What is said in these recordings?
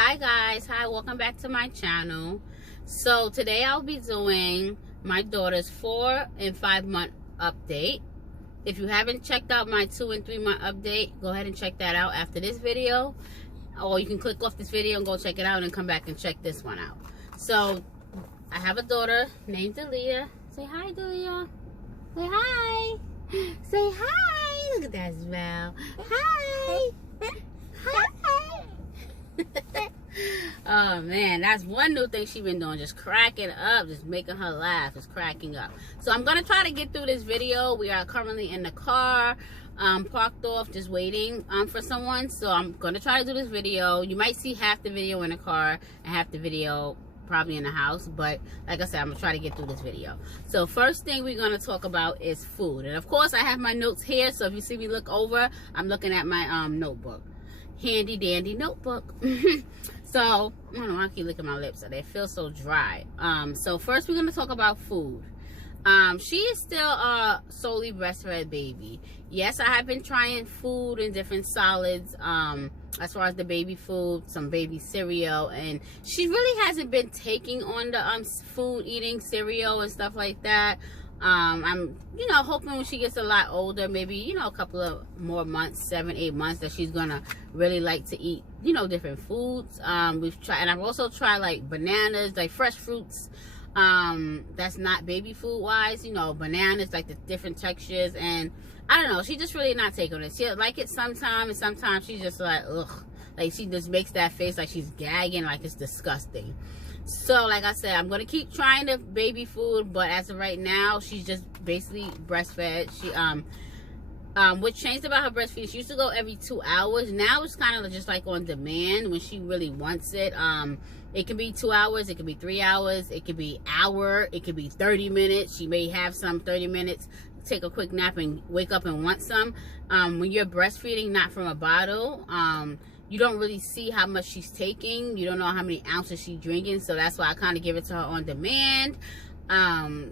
Hi guys, hi, welcome back to my channel. So today I'll be doing my daughter's 4 and 5 month update. If you haven't checked out my 2 and 3 month update, go ahead and check that out after this video, or you can click off this video and go check it out and come back and check this one out. So I have a daughter named Delia. Say hi, Delia. Say hi. Say hi. Look at that smile. Hi. Hi. Oh man, that's one new thing she's been doing, just cracking up, just making her laugh, just cracking up. So I'm gonna try to get through this video. We are currently in the car, parked off, just waiting for someone. So I'm gonna try to do this video. You might see half the video in the car and half the video probably in the house, but like I said, I'm gonna try to get through this video. So first thing we're gonna talk about is food, and of course I have my notes here, so if you see me look over, I'm looking at my notebook. Handy dandy notebook. So I don't know, I keep licking my lips, so they feel so dry. So first we're gonna talk about food. She is still a solely breastfed baby. Yes, I have been trying food and different solids, as far as the baby food, some baby cereal, and she really hasn't been taking on the food eating cereal and stuff like that. I'm hoping when she gets a lot older, maybe a couple of more months, 7-8 months, that she's gonna really like to eat different foods. We've tried, and I've also tried like bananas, like fresh fruits, that's not baby food wise, bananas, like the different textures, and I don't know, she just really not taking it. She'll like it sometimes, and sometimes she's just like, ugh, like she just makes that face like she's gagging, like it's disgusting. So like I said, I'm gonna keep trying the baby food, but as of right now, she's just basically breastfed. She what changed about her breastfeeding, she used to go every 2 hours. Now it's kind of just like on demand when she really wants it. It can be 2 hours, it can be 3 hours, it could be hour, it could be 30 minutes. She may have some 30 minutes, take a quick nap and wake up and want some. When you're breastfeeding, not from a bottle, you don't really see how much she's taking. You don't know how many ounces she's drinking, so that's why I kind of give it to her on demand.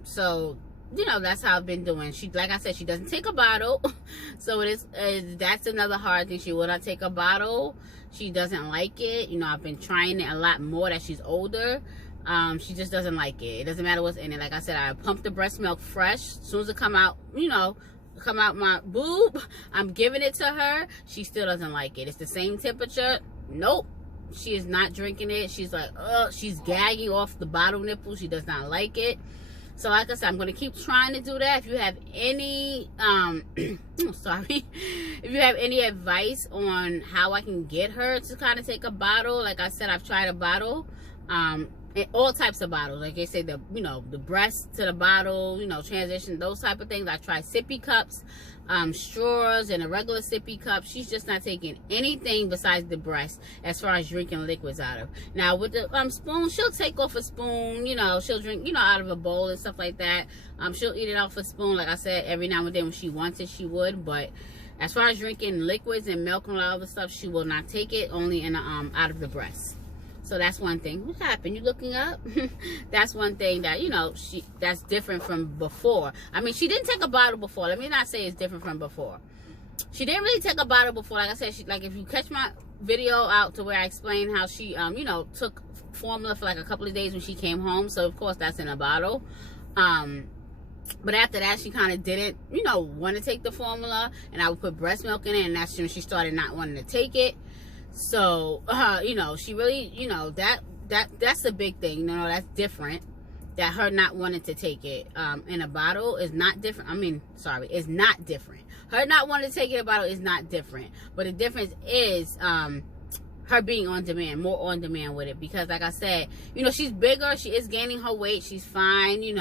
So that's how I've been doing. She, like I said, she doesn't take a bottle, so that's another hard thing. She will not take a bottle. She doesn't like it. I've been trying it a lot more as she's older. She just doesn't like it. It doesn't matter what's in it. Like I said, I pump the breast milk fresh. As soon as it come out, come out my boob, I'm giving it to her. She still doesn't like it. It's the same temperature. Nope, she is not drinking it. She's like, she's gagging off the bottle nipple. She does not like it. So like I said, I'm going to keep trying to do that. If you have any sorry, if you have any advice on how I can get her to kind of take a bottle, like I said, I've tried a bottle, all types of bottles, like they say, the the breast to the bottle, transition, those type of things. I tried sippy cups, straws, and a regular sippy cup. She's just not taking anything besides the breast as far as drinking liquids out of. Now with the spoon, she'll take off a spoon, she'll drink out of a bowl and stuff like that. She'll eat it off a spoon, like I said, every now and then when she wants it, she would. But as far as drinking liquids and milk and all the stuff, she will not take it, only in out of the breast. So that's one thing. What happened? You looking up? That's one thing that, that's different from before. I mean, she didn't take a bottle before. Let me not say it's different from before. She didn't really take a bottle before. Like I said, like if you catch my video out to where I explain how she, took formula for like a couple of days when she came home. So of course that's in a bottle. But after that, she kind of didn't, want to take the formula, and I would put breast milk in it, and that's when she started not wanting to take it. So, she really, that's a big thing, that's different. That her not wanting to take it in a bottle is not different. I mean, sorry, it's not different. Her not wanting to take it in a bottle is not different. But the difference is her being on demand, more on demand with it. Because like I said, she's bigger. She is gaining her weight. She's fine, She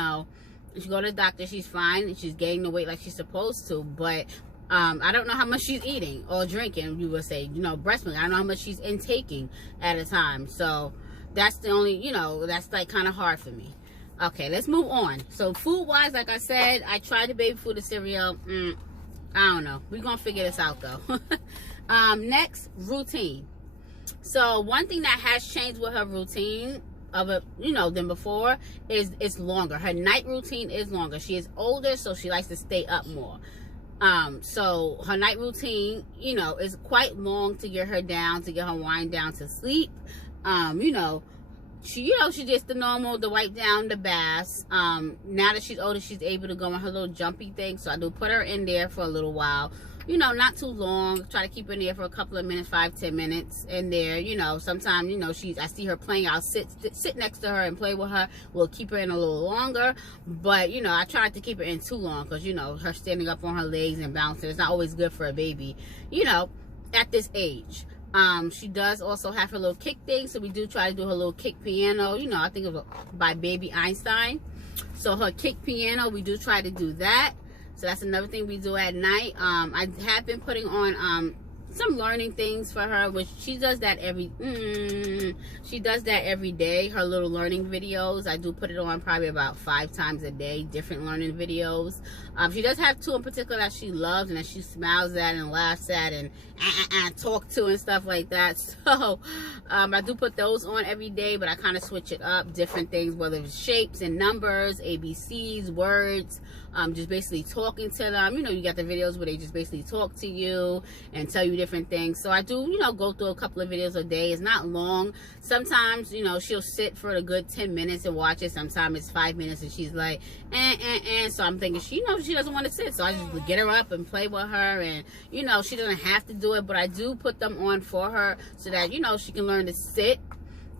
go to the doctor, she's fine. And she's gaining the weight like she's supposed to. But I don't know how much she's eating or drinking, you would say, breast milk. I don't know how much she's intaking at a time. So that's the only, that's like kind of hard for me. Okay, let's move on. So food wise, like I said, I tried the baby food and cereal. I don't know. We're going to figure this out though. Next, routine. So one thing that has changed with her routine of it, than before is it's longer. Her night routine is longer. She is older, so she likes to stay up more. So her night routine, is quite long to get her down, to get her wind down to sleep. You know, she gets the normal, the wipe down, the baths. Now that she's older, she's able to go on her little jumpy thing. So I do put her in there for a little while. You know, not too long. Try to keep her in there for a couple of minutes, 5-10 minutes in there. You know, sometimes, you know, I see her playing. I'll sit next to her and play with her. We'll keep her in a little longer. But, you know, I try not to keep her in too long because, you know, her standing up on her legs and bouncing, it's not always good for a baby, you know, at this age. She does also have her little kick thing. So we do try to do her little kick piano. You know, I think it was by Baby Einstein. So her kick piano, we do try to do that. So that's another thing we do at night. I have been putting on some learning things for her, which she does that every day. Her little learning videos, I do put it on probably about 5 times a day, different learning videos. She does have 2 in particular that she loves and that she smiles at and laughs at and talk to and stuff like that. So I do put those on every day, but I kind of switch it up, different things, whether it's shapes and numbers, ABCs, words, just basically talking to them. You know, you got the videos where they just basically talk to you and tell you different things. So I do, you know, go through a couple of videos a day. It's not long. Sometimes, you know, she'll sit for a good 10 minutes and watch it. Sometimes it's 5 minutes and she's like, So I'm thinking, she knows she doesn't want to sit. So I just get her up and play with her. And, you know, she doesn't have to do it, but I do put them on for her so that, you know, she can learn to sit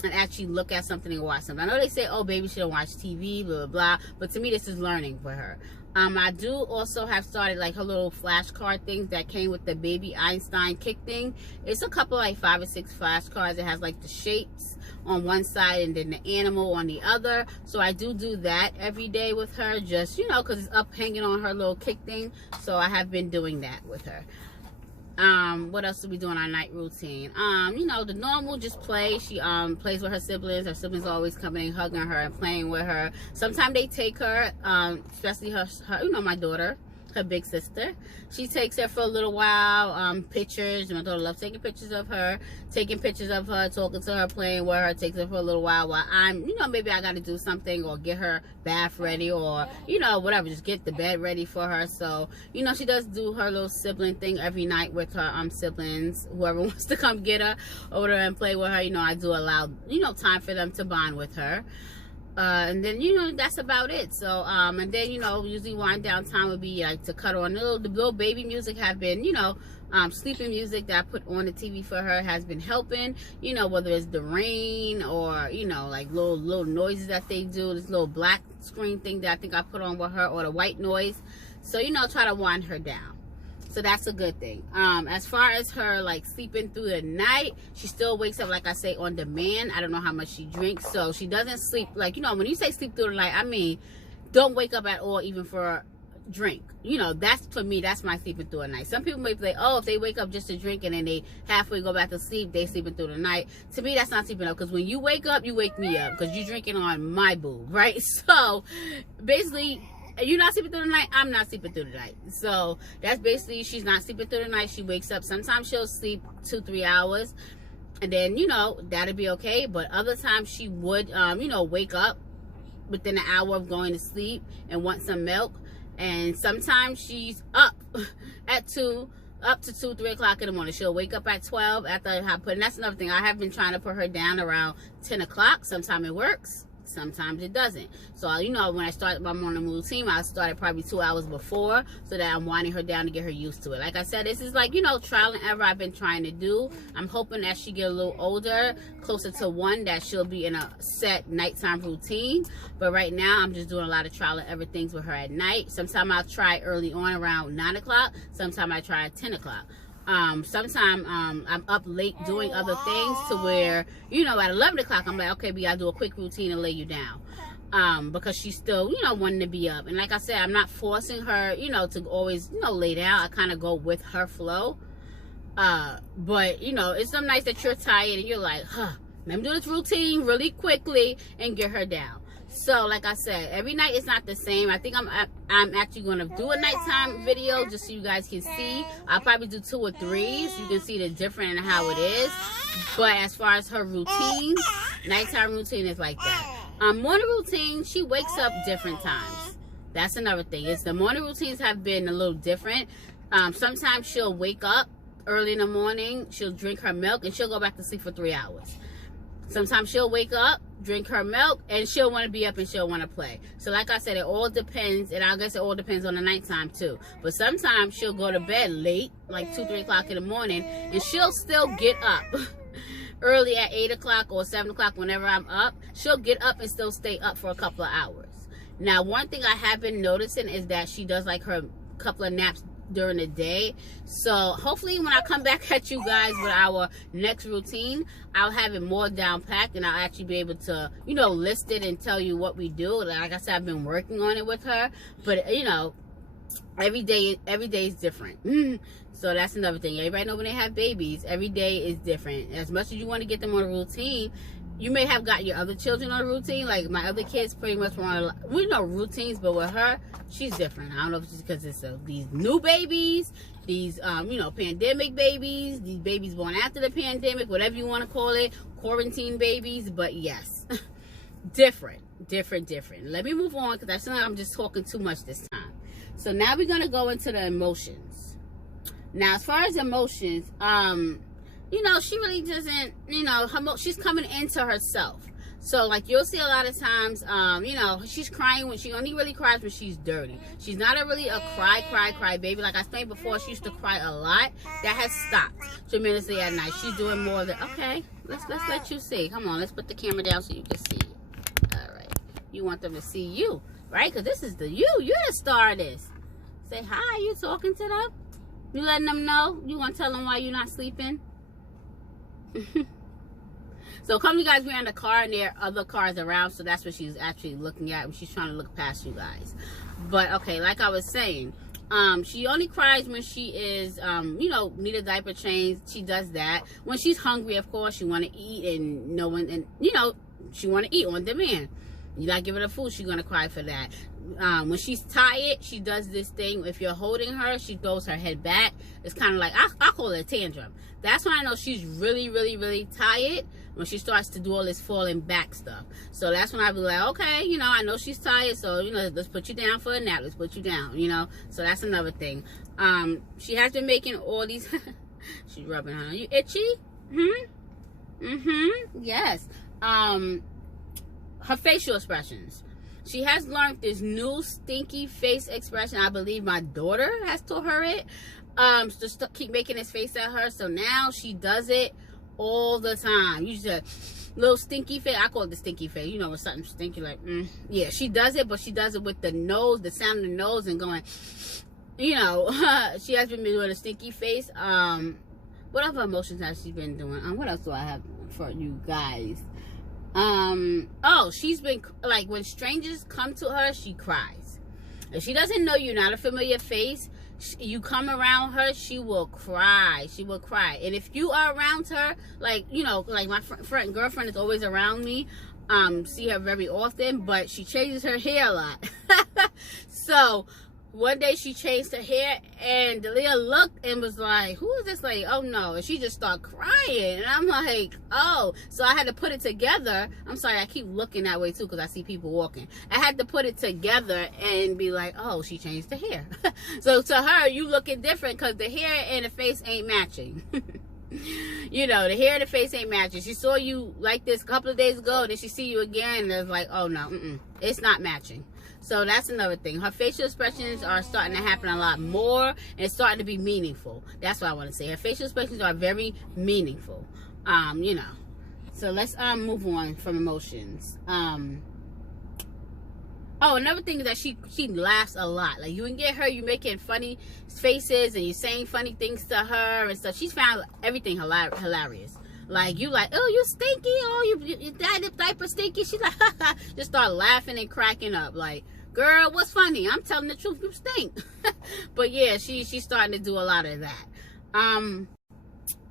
and actually look at something and watch something. I know they say, oh, baby shouldn't watch TV, blah, blah, blah. But to me, this is learning for her. I do also have started like her little flashcard things that came with the Baby Einstein kick thing. It's a couple, like 5 or 6 flashcards. It has like the shapes on one side and then the animal on the other. So I do that every day with her, just, you know, because it's up hanging on her little kick thing. So I have been doing that with her. What else do we do in our night routine? You know, the normal, just play. She plays with her siblings. Her siblings are always coming and hugging her and playing with her. Sometimes they take her, especially her, you know, my daughter, her big sister. She takes her for a little while, pictures. My daughter loves taking pictures of her, talking to her, playing with her, takes her for a little while I'm, you know, maybe I got to do something or get her bath ready or, you know, whatever, just get the bed ready for her. So, you know, she does do her little sibling thing every night with her siblings, whoever wants to come get her or whatever and play with her. You know, I do allow, you know, time for them to bond with her. And then, you know, that's about it. So, and then, you know, usually wind down time would be like to cut on the little baby music have been, you know, sleeping music that I put on the TV for her has been helping, you know, whether it's the rain or, you know, like little noises that they do, this little black screen thing that I think I put on with her, or the white noise. So, you know, try to wind her down. So that's a good thing. As far as her like sleeping through the night, she still wakes up, like I say, on demand. I don't know how much she drinks, so she doesn't sleep. Like, you know, when you say sleep through the night, I mean, don't wake up at all, even for a drink. You know, that's, for me, that's my sleeping through the night. Some people may be like, oh, if they wake up just to drink and then they halfway go back to sleep, they sleeping through the night. To me, that's not sleeping up, because when you wake up, you wake me up, because you drinking on my boob, right? So basically, you're not sleeping through the night, I'm not sleeping through the night. So that's basically, she's not sleeping through the night. She wakes up, sometimes she'll sleep 2-3 hours, and then, you know, that'll be okay. But other times she would, you know, wake up within an hour of going to sleep and want some milk. And sometimes she's up at 2, up to 2-3 o'clock in the morning. She'll wake up at 12 after I put, and that's another thing, I have been trying to put her down around 10 o'clock. Sometimes it works, sometimes it doesn't. So, you know, when I started my morning routine, I started probably 2 hours before, so that I'm winding her down to get her used to it. Like I said, this is like, you know, trial and error I've been trying to do. I'm hoping as she get a little older, closer to 1, that she'll be in a set nighttime routine. But right now, I'm just doing a lot of trial and error things with her at night. Sometimes I'll try early on around 9 o'clock. Sometimes I try at 10 o'clock. Sometimes I'm up late doing other things to where, you know, at 11 o'clock I'm like, okay, we gotta do a quick routine and lay you down, because she's still, you know, wanting to be up. And like I said, I'm not forcing her, you know, to always, you know, lay down. I kind of go with her flow. But, you know, it's some nights that you're tired and you're like, let me do this routine really quickly and get her down. So, like I said, every night is not the same. I think I'm actually going to do a nighttime video just so you guys can see. I'll probably do 2 or 3 so you can see the difference in how it is. But as far as her routine, nighttime routine is like that. Morning routine, she wakes up different times. That's another thing. Is the morning routines have been a little different. Sometimes she'll wake up early in the morning, she'll drink her milk, and she'll go back to sleep for 3 hours. Sometimes she'll wake up, drink her milk, and she'll want to be up and she'll want to play. So like I said, it all depends, and I guess it all depends on the nighttime too. But sometimes she'll go to bed late, like 2, 3 o'clock in the morning, and she'll still get up early at 8 o'clock or 7 o'clock whenever I'm up. She'll get up and still stay up for a couple of hours. Now, one thing I have been noticing is that she does like her couple of naps during the day. So hopefully when I come back at you guys with our next routine, I'll have it more down packed, and I'll actually be able to, you know, list it and tell you what we do. Like I said, I've been working on it with her, but you know, every day is different. So that's another thing. Everybody know when they have babies, every day is different. As much as you want to get them on a routine, you may have got your other children on a routine. Like my other kids pretty much were on, we know routines, but with her, she's different. I don't know if it's because it's these new babies, these, you know, pandemic babies, these babies born after the pandemic, whatever you want to call it, quarantine babies. But yes, different. Let me move on, because I feel like I'm just talking too much this time. So now we're going to go into the emotions. Now, as far as emotions, you know, she really doesn't, you know, she's coming into herself. So, like, you'll see a lot of times, you know, she's crying when she only really cries when she's dirty. She's not really a cry baby. Like I explained before, she used to cry a lot. That has stopped tremendously at night. She's doing more of the, okay, let's let you see. Come on, let's put the camera down so you can see. All right. You want them to see you, right? Because this is you're the star of this. Say hi. You talking to them? You letting them know? You want to tell them why you're not sleeping? So come, you guys, we're in the car and there are other cars around, so that's what she's actually looking at. She's trying to look past you guys. But okay, like I was saying, she only cries when she is you know, need a diaper change. She does that when she's hungry. Of course, she want to eat, and no one, and you know, she want to eat on demand. You gotta give her the food, she's gonna cry for that. When she's tired, she does this thing. If you're holding her, she throws her head back. It's kind of like, I call it a tantrum. That's when I know she's really tired, when she starts to do all this falling back stuff. So that's when I be like, okay, you know, I know she's tired, so, you know, let's put you down for a nap. Let's put you down, you know. So that's another thing. She has been making all these, she's rubbing her. You itchy? Yes. Her facial expressions. She has learned this new stinky face expression. I believe my daughter has taught her it. Just to keep making his face at her. So now she does it all the time. You just little stinky face. I call it the stinky face. You know, when something stinky, like, yeah, she does it, but she does it with the nose, the sound of the nose, and going, you know, she has been doing a stinky face. What other emotions has she been doing? What else do I have for you guys? Oh, she's been, like, when strangers come to her, she cries. If she doesn't know you're not a familiar face, you come around her, she will cry. She will cry. And if you are around her, like, you know, like my girlfriend is always around me, see her very often, but she changes her hair a lot. So one day she changed her hair, and Delia looked and was like, who is this lady? Oh no. And she just started crying, and I'm like, oh. So I had to put it together. I'm sorry, I keep looking that way too, because I see people walking. I had to put it together and be like, oh, she changed her hair. So to her, you looking different, because the hair and the face ain't matching. You know, the hair and the face ain't matching. She saw you like this a couple of days ago, and then she see you again, and it's like, oh no, it's not matching. So that's another thing. Her facial expressions are starting to happen a lot more, and it's starting to be meaningful. That's what I want to say. Her facial expressions are very meaningful. You know. So let's move on from emotions. Oh, another thing is that she laughs a lot. Like, you can get her, you making funny faces, and you're saying funny things to her and stuff. She's found everything hilarious. Like, you like, oh, you stinky, oh, you diaper stinky. She's like, just start laughing and cracking up. Like, girl, what's funny? I'm telling the truth, you stink. But yeah, she's starting to do a lot of that.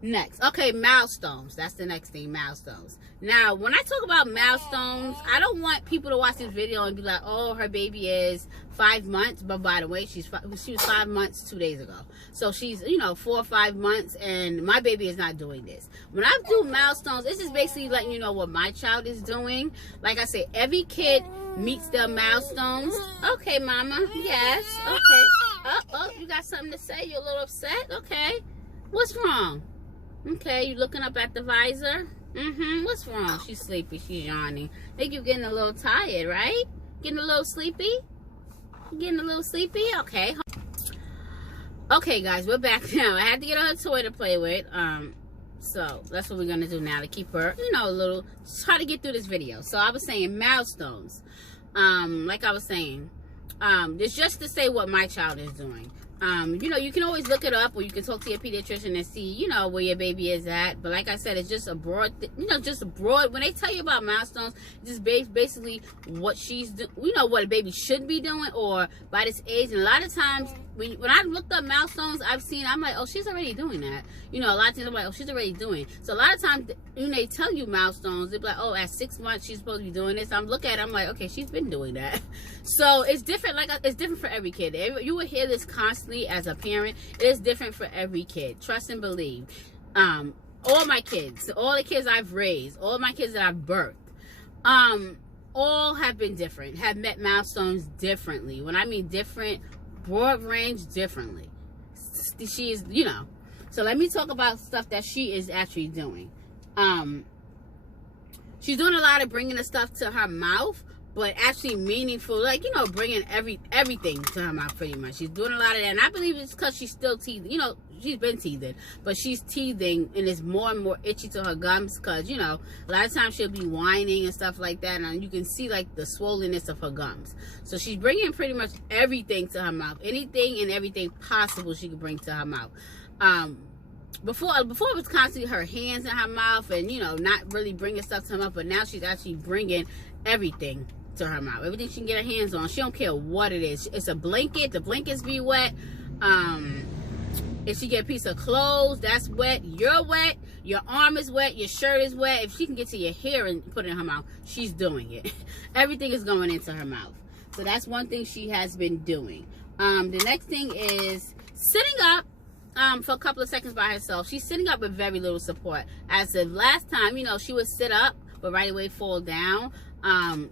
Next, okay, milestones. That's the next thing, milestones. Now, when I talk about milestones, I don't want people to watch this video and be like, oh, her baby is 5 months. But by the way, she was 5 months 2 days ago. So she's, you know, 4 or 5 months, and my baby is not doing this. When I do milestones, this is basically letting you know what my child is doing. Like I said, every kid meets their milestones. Okay, mama. Yes. Okay. Oh, you got something to say? You're a little upset? Okay. What's wrong? Okay, you looking up at the visor? What's wrong? She's sleepy. She's yawning. Think you're getting a little tired, right? Getting a little sleepy? Getting a little sleepy? Okay. Okay, guys, we're back now. I had to get her a toy to play with. So that's what we're gonna do now to keep her, you know, a little. Try to get through this video. So I was saying milestones. Like I was saying, it's just to say what my child is doing. You know, you can always look it up, or you can talk to your pediatrician and see, you know, where your baby is at. But like I said, it's just a broad, you know, just a broad. When they tell you about milestones, just basically what she's, you know, what a baby should be doing, or by this age. And a lot of times, when I looked up milestones, I'm like, oh, she's already doing that. You know, a lot of times I'm like, oh, she's already doing. So a lot of times, when they tell you milestones, they're like, oh, at 6 months she's supposed to be doing this. I'm looking at it, I'm like, okay, she's been doing that. So it's different. Like, it's different for every kid. You will hear this constantly as a parent. It is different for every kid. Trust and believe. All my kids, all the kids I've raised, all my kids that I've birthed, all have been different. Have met milestones differently. When I mean different, broad range differently. She is, you know. So let me talk about stuff that she is actually doing. She's doing a lot of bringing the stuff to her mouth, but actually meaningful, like, you know, bringing everything to her mouth pretty much. She's doing a lot of that, and I believe it's because she's still teething. You know, she's been teething, but she's teething, and it's more and more itchy to her gums because, you know, a lot of times she'll be whining and stuff like that, and you can see, like, the swollenness of her gums. So she's bringing pretty much everything to her mouth. Anything and everything possible she can bring to her mouth. Before it was constantly her hands in her mouth and, you know, not really bringing stuff to her mouth, but now she's actually bringing everything to her mouth. Everything she can get her hands on. She don't care what it is. It's a blanket. The blankets be wet. If she get a piece of clothes, that's wet. You're wet. Your arm is wet. Your shirt is wet. If she can get to your hair and put it in her mouth, she's doing it. Everything is going into her mouth. So that's one thing she has been doing. The next thing is sitting up. For a couple of seconds by herself. She's sitting up with very little support. As of last time, you know, she would sit up, but right away fall down.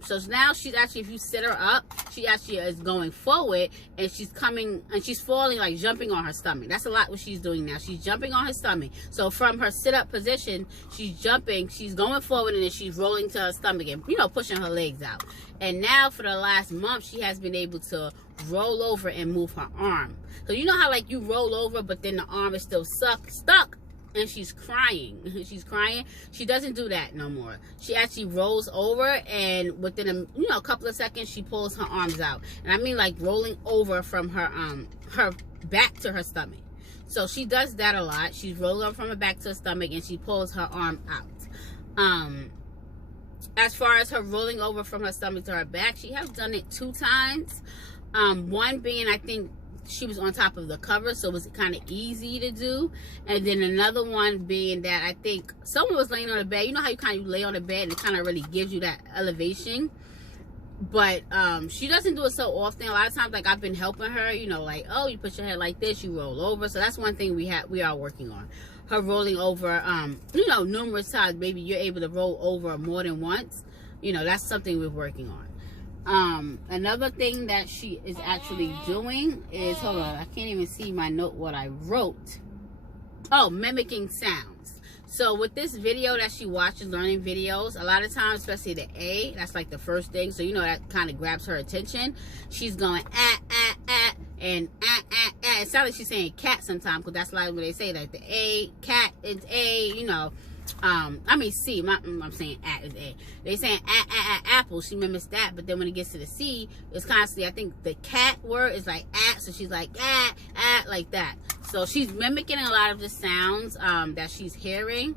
So now she's actually, if you sit her up, she actually is going forward, and she's coming, and she's falling, like jumping on her stomach. That's a lot what she's doing now. She's jumping on her stomach. So from her sit-up position, she's jumping, she's going forward, and then she's rolling to her stomach and, you know, pushing her legs out. And now for the last month, she has been able to roll over and move her arm. So you know how, like, you roll over, but then the arm is still stuck, and she's crying. She's crying. She doesn't do that no more. She actually rolls over, and within a couple of seconds, she pulls her arms out. And I mean, like, rolling over from her back to her stomach. So she does that a lot. She's rolling over from her back to her stomach, and she pulls her arm out. As far as her rolling over from her stomach to her back, she has done it 2 times. One being, I think, she was on top of the cover, so it was kind of easy to do. And then another one being that I think someone was laying on the bed. You know how you kind of lay on the bed and it kind of really gives you that elevation. But she doesn't do it so often. A lot of times, like, I've been helping her, you know, like, oh, you put your head like this, you roll over. So that's one thing we are working on. Her rolling over, you know, numerous times. Maybe you're able to roll over more than once. You know, that's something we're working on. Another thing that she is actually doing is, hold on, I can't even see my note, what I wrote. Oh, mimicking sounds. So with this video that she watches, learning videos, a lot of times, especially the A, that's like the first thing. So, you know, that kind of grabs her attention. She's going, and It sounds like she's saying cat sometimes, because that's like what they say, like the A, cat, it's A, you know. I mean C, I'm saying at is A. They saying apple, she mimics that, but then when it gets to the C, it's constantly, I think the cat word is like at, so she's like at, like that. So she's mimicking a lot of the sounds that she's hearing,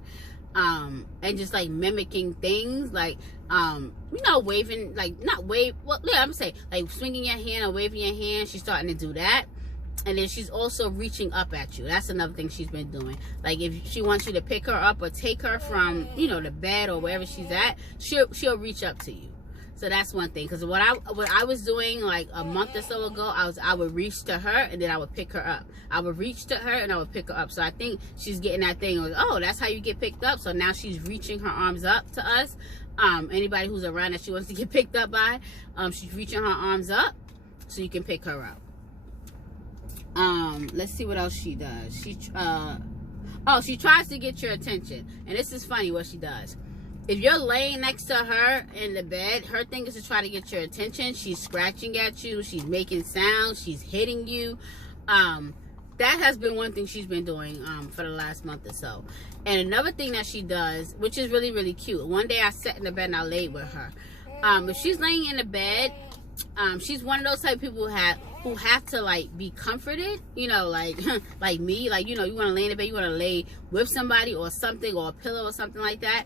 and just like mimicking things, like you know, waving, like not wave, well, yeah, I'm saying like swinging your hand or waving your hand. She's starting to do that. And then she's also reaching up at you. That's another thing she's been doing. Like, if she wants you to pick her up or take her from, you know, the bed or wherever she's at, she'll reach up to you. So that's one thing. Because what I was doing like a month or so ago, I would reach to her and then I would pick her up. I would reach to her and I would pick her up. So I think she's getting that thing of, oh, that's how you get picked up. So now she's reaching her arms up to us. Anybody who's around that she wants to get picked up by, she's reaching her arms up so you can pick her up. Let's see what else she does. Oh, she tries to get your attention. And this is funny what she does. If you're laying next to her in the bed, her thing is to try to get your attention. She's scratching at you. She's making sounds. She's hitting you. That has been one thing she's been doing for the last month or so. And another thing that she does, which is really, really cute. One day I sat in the bed and I laid with her. If she's laying in the bed, she's one of those type of people who have to like be comforted, you know, like like me, like, you know, you want to lay in the bed, you want to lay with somebody or something, or a pillow or something like that.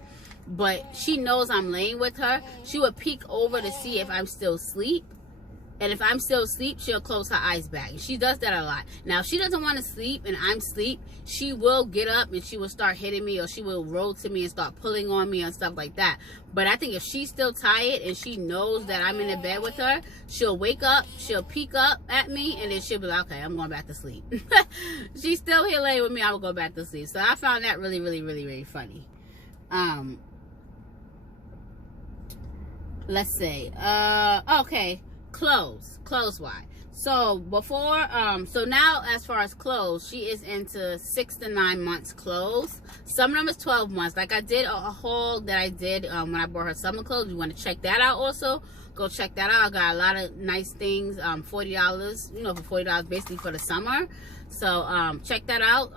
But she knows I'm laying with her. She would peek over to see if I'm still asleep. And if I'm still asleep, she'll close her eyes back. She does that a lot. Now, if she doesn't want to sleep and I'm asleep, she will get up and she will start hitting me, or she will roll to me and start pulling on me and stuff like that. But I think if she's still tired and she knows that I'm in the bed with her, she'll wake up, she'll peek up at me, and then she'll be like, okay, I'm going back to sleep. She's still here laying with me, I will go back to sleep. So I found that really, really, really, really funny. Let's see. Okay. Clothes wise. So before, so now as far as clothes, she is into 6 to 9 months clothes. Some of them is 12 months. Like I did a haul that I did when I bought her summer clothes. You want to check that out also? Go check that out. I got a lot of nice things. $40, you know, for $40 basically for the summer. So check that out.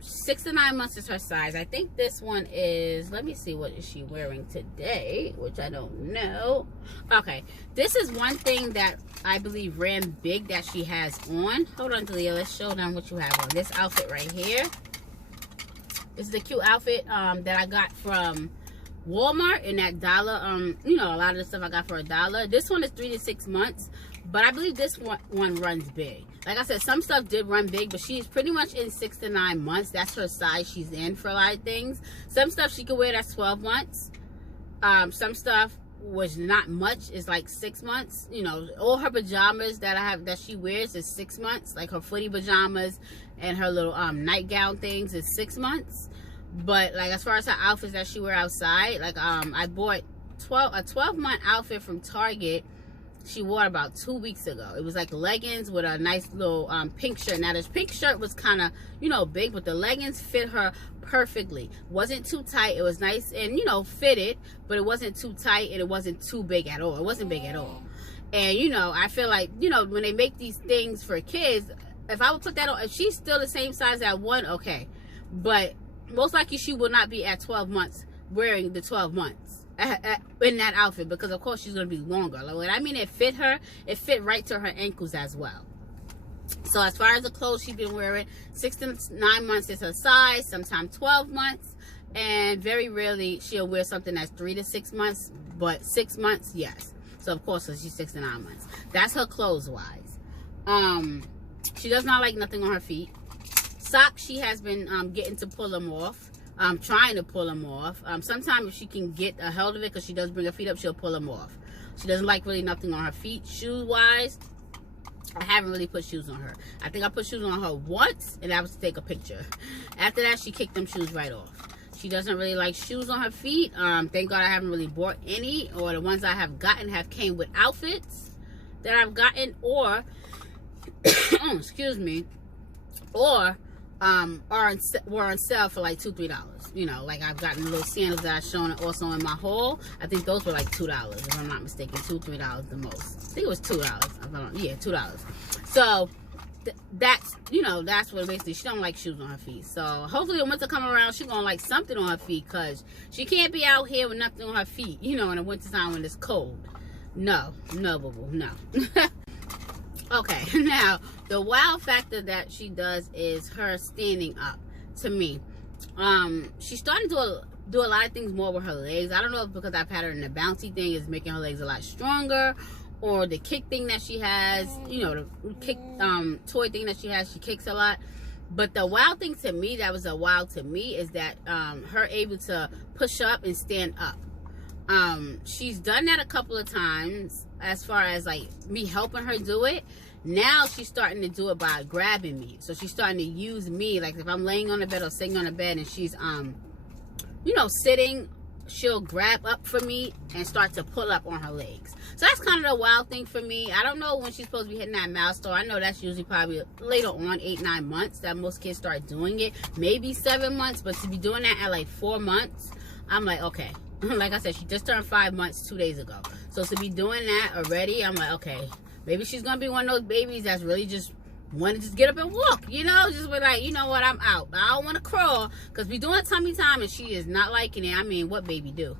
6 to 9 months is her size. I think this one is, let me see, what is she wearing today, which I don't know. Okay, this is one thing that I believe ran big that she has on. Hold on, Delia, let's show them what you have on. This outfit right here. This is the cute outfit that I got from Walmart in that dollar. You know, a lot of the stuff I got for $1. This one is 3 to 6 months, but I believe this one runs big. Like I said, some stuff did run big, but she's pretty much in 6 to 9 months. That's her size she's in for a lot of things. Some stuff she could wear that's 12 months. Some stuff was not much, is like 6 months. You know, all her pajamas that I have that she wears is 6 months. Like her footy pajamas and her little nightgown things is 6 months. But like as far as her outfits that she wear outside, like I bought a 12-month outfit from Target. She wore it about 2 weeks ago. It was like leggings with a nice little pink shirt. Now this pink shirt was kind of, you know, big, but the leggings fit her perfectly. Wasn't too tight. It was nice and, you know, fitted, but it wasn't too tight and it wasn't too big at all. It wasn't big at all. And, you know, I feel like, you know, when they make these things for kids, if I would put that on, if she's still the same size at 1, okay. But most likely she will not be at 12 months wearing the 12 months. In that outfit, because of course she's going to be longer. Like, when I mean it fit her, it fit right to her ankles as well. So as far as the clothes she's been wearing, 6 to 9 months is her size, sometimes 12 months, and very rarely she'll wear something that's 3 to 6 months, but 6 months, yes. So of course, so she's 6 to 9 months. That's her clothes wise. She does not like nothing on her feet. Socks, she has been getting to pull them off. Trying to pull them off. Sometimes if she can get a hold of it, because she does bring her feet up, she'll pull them off. She doesn't like really nothing on her feet. Shoes wise, I haven't really put shoes on her. I think I put shoes on her once, and that was to take a picture. After that, she kicked them shoes right off. She doesn't really like shoes on her feet. Thank God I haven't really bought any, or the ones I have gotten have came with outfits that I've gotten, or oh, excuse me, or were on sale for like $2-3. You know, like I've gotten little sandals that I've shown also in my haul. I think those were like $2, if I'm not mistaken. $2-3 the most. I think it was $2. Yeah, $2. So that's, you know, that's what basically, she don't like shoes on her feet. So hopefully when winter come around, she's gonna like something on her feet, because she can't be out here with nothing on her feet, you know, in the winter time when it's cold. No, boo boo, no. Okay, now the wow factor that she does is her standing up. To me, she's starting to do a lot of things more with her legs. I don't know if because I've had her in the bouncy thing is making her legs a lot stronger, or the kick thing that she has, you know, the kick toy thing that she has, she kicks a lot. But the wow thing to me, that was a wow to me, is that her able to push up and stand up. She's done that a couple of times as far as like me helping her do it. Now she's starting to do it by grabbing me. So she's starting to use me, like if I'm laying on the bed or sitting on the bed and she's you know, sitting she'll grab up for me and start to pull up on her legs. So that's kind of the wild thing for me. I don't know when she's supposed to be hitting that milestone. I know that's usually probably later on, 8-9 months that most kids start doing it. Maybe 7 months, but to be doing that at like 4 months, I'm like, okay. Like I said, she just turned 5 months 2 days ago. So to be doing that already, I'm like, okay, maybe she's gonna be one of those babies that's really just want to just get up and walk, you know, just be like, you know what, I'm out. I don't want to crawl, because we doing tummy time and she is not liking it. I mean, what baby do?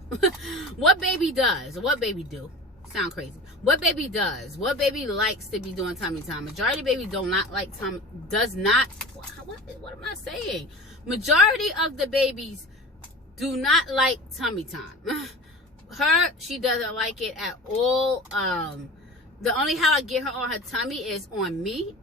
What baby does? What baby do? Sound crazy. What baby does? What baby likes to be doing tummy time? Majority of babies do not like tummy, does not, what am I saying? Majority of the babies do not like tummy time. She doesn't like it at all. The only how I get her on her tummy is on me.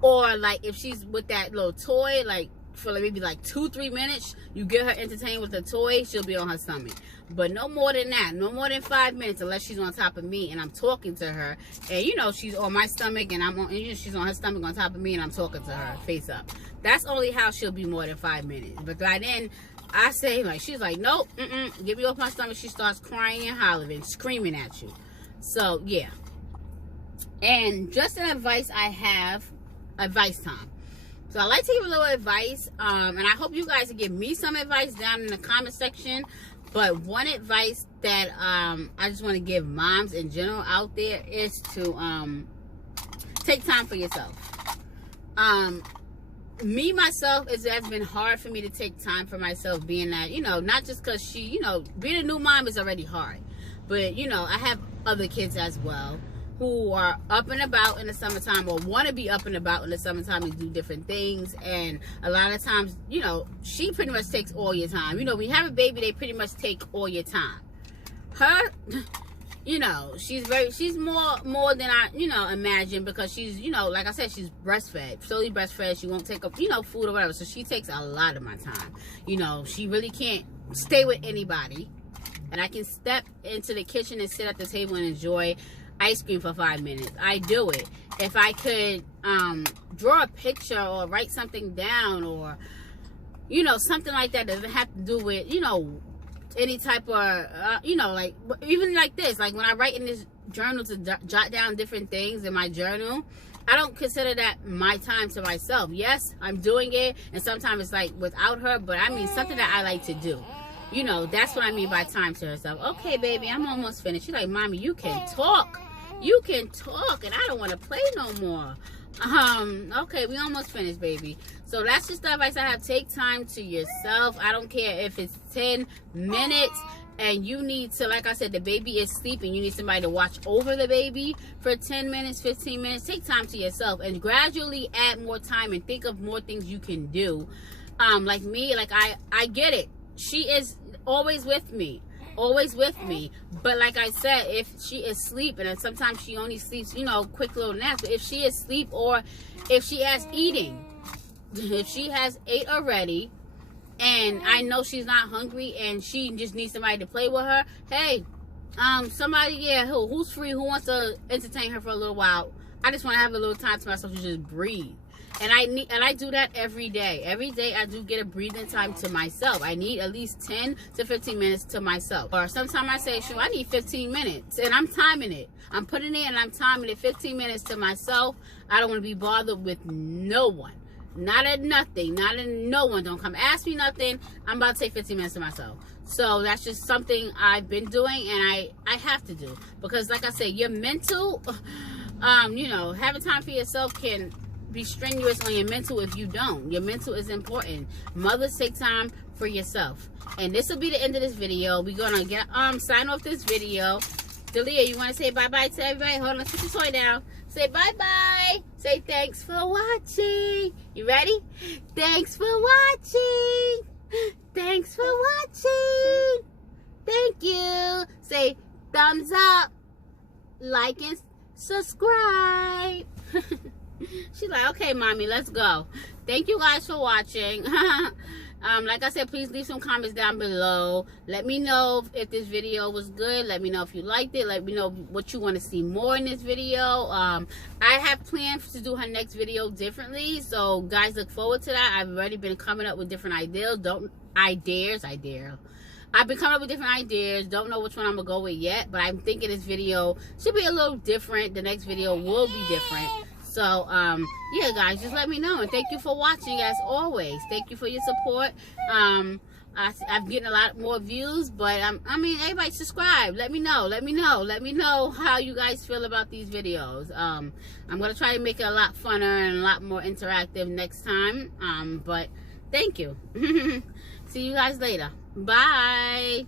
Or like if she's with that little toy, like for maybe like 2-3 minutes, you get her entertained with the toy, she'll be on her stomach. But no more than that, no more than 5 minutes, unless she's on top of me and I'm talking to her, and you know she's on my stomach and she's on her stomach on top of me and I'm talking to her face up. That's only how she'll be more than 5 minutes. But by then I say, like, she's like, nope, get me off my stomach. She starts crying and hollering, screaming at you. So yeah. And just an advice I have, advice time. So I like to give a little advice, and I hope you guys will give me some advice down in the comment section. But one advice that I just want to give moms in general out there is to take time for yourself. Myself, it has been hard for me to take time for myself, being that, you know, not just because she, you know, being a new mom is already hard. But, you know, I have other kids as well who are up and about in the summertime, or want to be up and about in the summertime and do different things. And a lot of times, you know, she pretty much takes all your time. You know, when you have a baby, they pretty much take all your time. Her, you know, she's more than I, you know, imagine, because she's, you know, like I said, she's breastfed, solely breastfed. She won't take up, you know, food or whatever. So she takes a lot of my time. You know, she really can't stay with anybody. And I can step into the kitchen and sit at the table and enjoy ice cream for 5 minutes. I do it. If I could draw a picture or write something down, or, you know, something like that doesn't have to do with, you know, any type of, you know, like, even like this, like when I write in this journal to jot down different things in my journal, I don't consider that my time to myself. Yes, I'm doing it, and sometimes it's like without her, but I mean something that I like to do. You know, that's what I mean by time to herself. Okay, baby, I'm almost finished. She's like, Mommy, you can talk. You can talk, and I don't want to play no more. Okay, we almost finished, baby. So that's just the advice I have. Take time to yourself. I don't care if it's 10 minutes and you need to, like I said, the baby is sleeping. You need somebody to watch over the baby for 10 minutes, 15 minutes. Take time to yourself and gradually add more time and think of more things you can do. Like me, like I get it. She is always with me. Always with me. But like I said, if she is asleep, and sometimes she only sleeps, you know, quick little naps, but if she is asleep, or if she has eating, if she has ate already and I know she's not hungry and she just needs somebody to play with her, hey, somebody, yeah, who's free, who wants to entertain her for a little while? I just want to have a little time to myself to just breathe. And I do that every day. Every day I do get a breathing time to myself. I need at least 10 to 15 minutes to myself. Or sometimes I say, shoot, I need 15 minutes. And I'm timing it. I'm putting it and I'm timing it 15 minutes to myself. I don't want to be bothered with no one. Not at nothing. Not at no one. Don't come ask me nothing. I'm about to take 15 minutes to myself. So that's just something I've been doing, and I have to do. Because like I said, your mental, you know, having time for yourself can be strenuous on your mental if you don't. Your mental is important. Mothers, take time for yourself. And this will be the end of this video. We're gonna get sign off this video. Dalia, you want to say bye-bye to everybody? Hold on, put your toy down. Say bye-bye. Say thanks for watching. You ready? Thanks for watching. Thanks for watching. Thank you. Say thumbs up, like, and subscribe. She's like, okay, Mommy, let's go. Thank you guys for watching. Like I said, please leave some comments down below. Let me know if this video was good. Let me know if you liked it. Let me know what you want to see more in this video. I have plans to do her next video differently, so guys, look forward to that. I've already been coming up with different ideas. I've been coming up with different ideas. Don't know which one I'm gonna go with yet, but I'm thinking this video should be a little different. The next video will be different. So yeah, guys, just let me know, and thank you for watching as always. Thank you for your support. I'm getting a lot more views, but I mean, everybody subscribe. Let me know how you guys feel about these videos. I'm gonna try to make it a lot funner and a lot more interactive next time. But thank you. See you guys later. Bye.